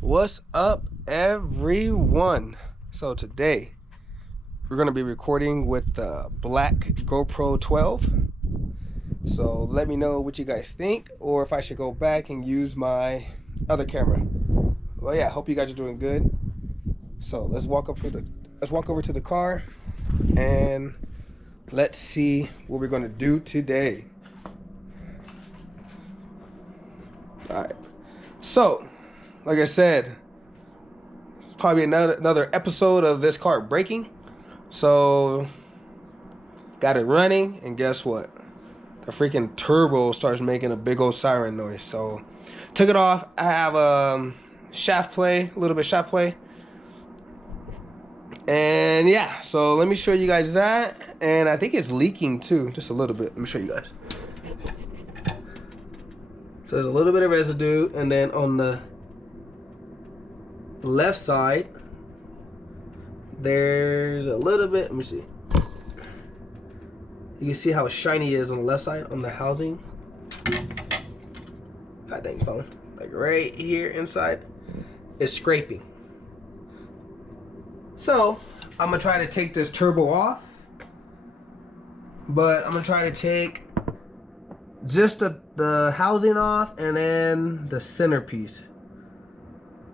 What's up, everyone? So today we're gonna be recording with the black GoPro 12. So let me know what you guys think, or if I should go back and use my other camera. Well, yeah, hope you guys are doing good. So let's walk over to the car and let's see what we're gonna do today. All right. So, like I said, it's probably another episode of this car breaking. So, got it running, and guess what? The freaking turbo starts making a big old siren noise. So, took it off. I have a little bit shaft play. And yeah, so let me show you guys that. And I think it's leaking too, just a little bit. Let me show you guys. So there's a little bit of residue, and then on the left side, there's a little bit. Let me see. You can see how shiny it is on the left side on the housing. God dang phone. Like right here inside, it's scraping. So I'm gonna try to take this turbo off, but I'm gonna try to take just the housing off, and then the centerpiece.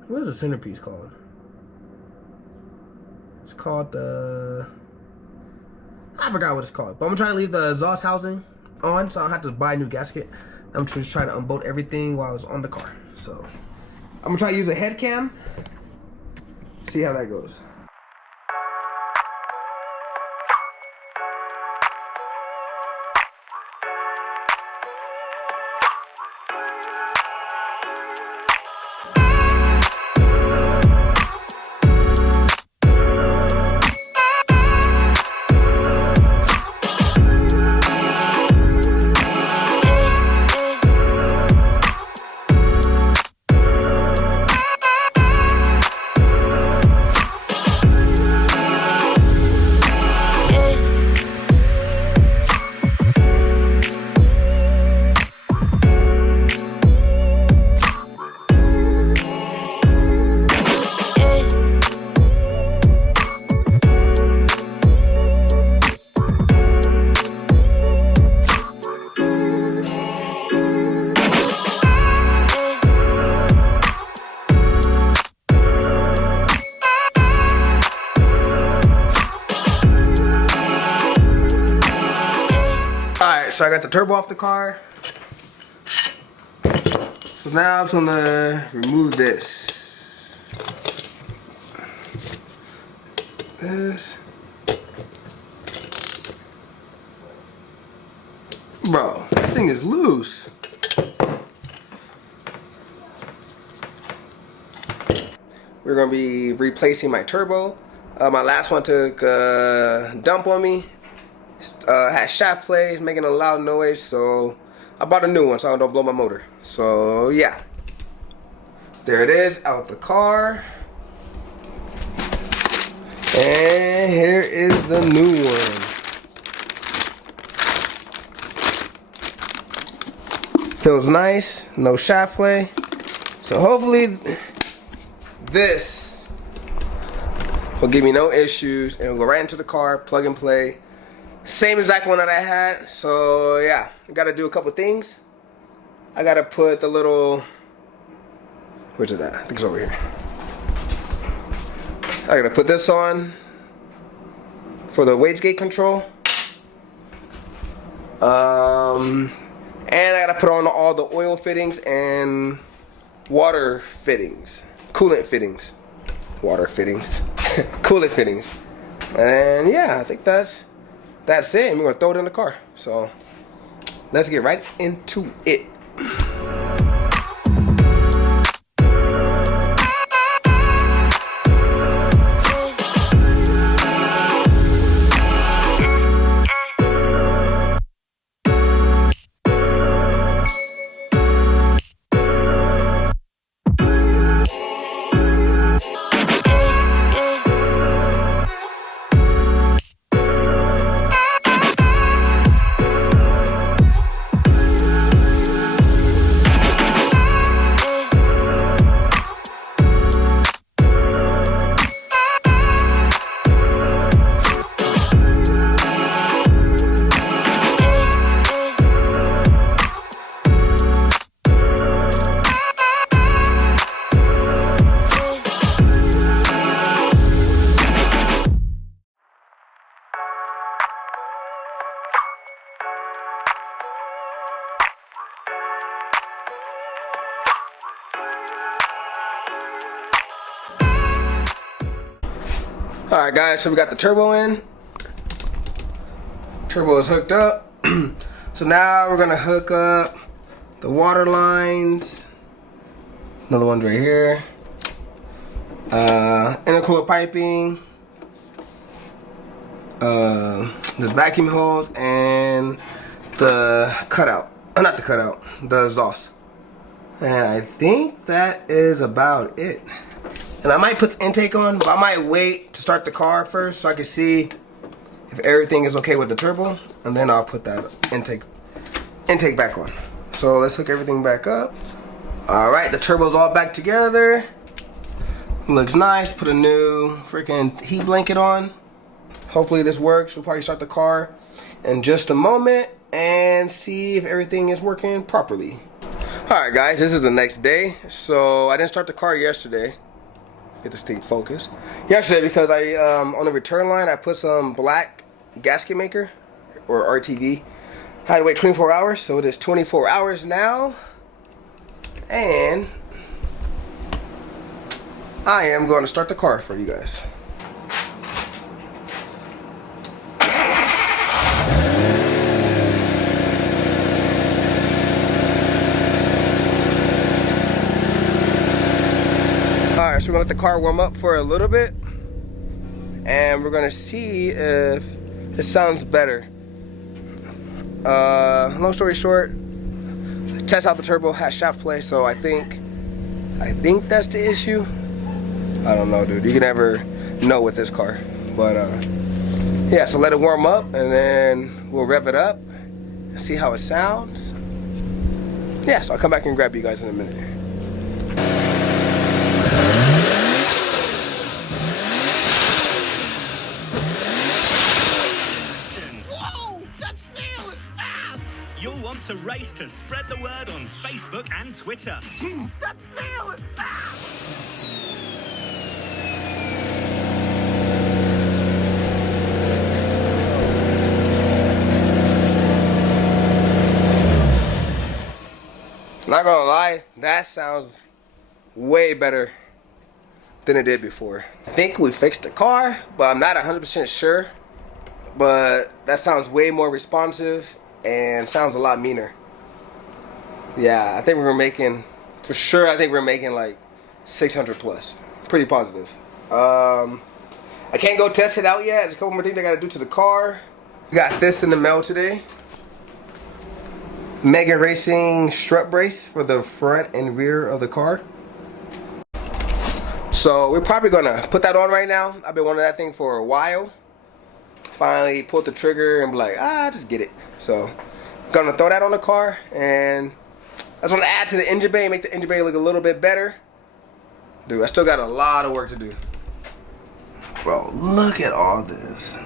What is the centerpiece called? It's called I forgot what it's called. But I'm gonna try to leave the exhaust housing on, so I don't have to buy a new gasket. I'm just trying to unbolt everything while I was on the car. So I'm gonna try to use a head cam. See how that goes. So I got the turbo off the car. So now I'm gonna remove this. Bro, this thing is loose. We're gonna be replacing my turbo. My last one took a dump on me. Had shaft plays, making a loud noise, so I bought a new one so I don't blow my motor. So yeah, there it is, out the car, and here is the new one. Feels nice, no shaft play, so hopefully this will give me no issues, and it'll go right into the car, plug and play. Same exact one that I had. So yeah, I gotta do a couple things. I gotta put the little, where's it at? I think it's over here. I gotta put this on for the wastegate control. And I gotta put on all the oil fittings and water fittings, coolant fittings, water fittings, coolant fittings. And yeah, I think that's it, and we're gonna throw it in the car. So let's get right into it. Alright guys, so we got the turbo in. Turbo is hooked up. So now we're gonna hook up the water lines. Another one's right here. Intercooler piping. The vacuum hose and the cutout. Not the cutout, the exhaust. And I think that is about it. And I might put the intake on, but I might wait to start the car first so I can see if everything is okay with the turbo, and then I'll put that intake back on. So let's hook everything back up. Alright, the turbo's all back together. Looks nice. Put a new freaking heat blanket on. Hopefully this works. We'll probably start the car in just a moment and see if everything is working properly. Alright guys, this is the next day. So I didn't start the car yesterday. Get this thing focused. Yesterday because I on the return line I put some black gasket maker or RTV. I had to wait 24 hours, so it is 24 hours now. And I am going to start the car for you guys. Alright, so we're going to let the car warm up for a little bit. And we're going to see if it sounds better. Long story short, test out the turbo, has shaft play, so I think that's the issue. I don't know, dude. You can never know with this car. But yeah, so let it warm up and then we'll rev it up and see how it sounds. Yeah, so I'll come back and grab you guys in a minute. You'll want to race to spread the word on Facebook and Twitter. That snail is fast! Not gonna lie, that sounds way better than it did before. I think we fixed the car, but I'm not 100% sure. But that sounds way more responsive and sounds a lot meaner. Yeah, I think we're making, for sure, I think we're making like 600 plus. Pretty positive. I can't go test it out yet. There's a couple more things I gotta do to the car. We got this in the mail today. Mega Racing strut brace for the front and rear of the car. So we're probably gonna put that on right now. I've been wanting that thing for a while. Finally pulled the trigger and be like, just get it. So gonna throw that on the car, and I just want to add to the engine bay, make the engine bay look a little bit better. Dude, I still got a lot of work to do. Bro, look at all this.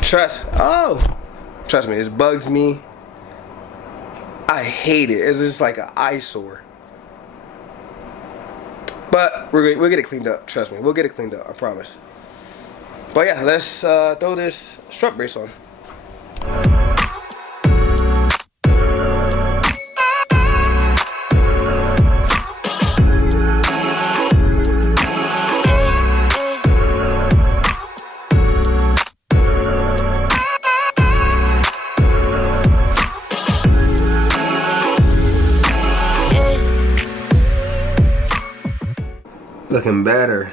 Trust me, it bugs me. I hate it. It's just like an eyesore. But we'll get it cleaned up. Trust me, we'll get it cleaned up. I promise. But yeah, let's throw this strut brace on. Looking better.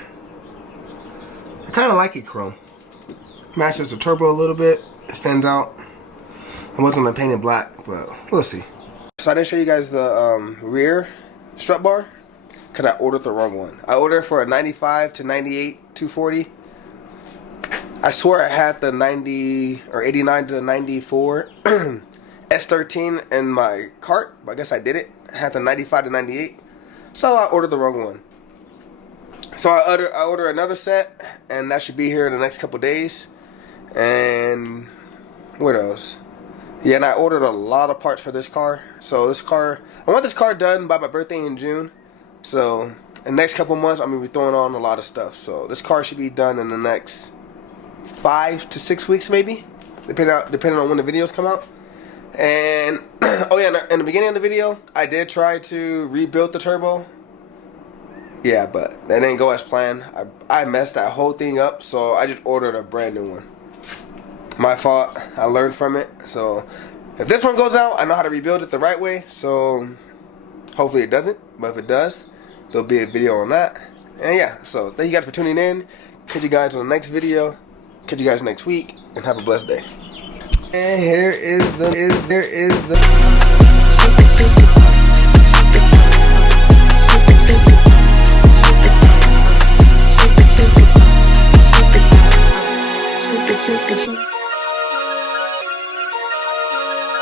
I kind of like it chrome. Matches the turbo a little bit. It stands out. I wasn't gonna paint it black, but we'll see. So I didn't show you guys the rear strut bar because I ordered the wrong one. I ordered for a 95 to 98 240. I swore I had the 90 or 89 to 94 S13 in my cart, but I guess I did it. I had the 95 to 98, so I ordered the wrong one. So I order another set, and that should be here in the next couple days. And what else? Yeah, and I ordered a lot of parts for this car. So this car, I want this car done by my birthday in June. So in the next couple months, I'm gonna be throwing on a lot of stuff. So this car should be done in the next 5 to 6 weeks, maybe, depending on when the videos come out. And oh yeah, in the beginning of the video, I did try to rebuild the turbo. Yeah, but that didn't go as planned. I messed that whole thing up, so I just ordered a brand new one. My fault. I learned from it. So if this one goes out, I know how to rebuild it the right way. So hopefully it doesn't. But if it does, there'll be a video on that. And yeah, so thank you guys for tuning in. Catch you guys on the next video. Catch you guys next week, and have a blessed day. And here is the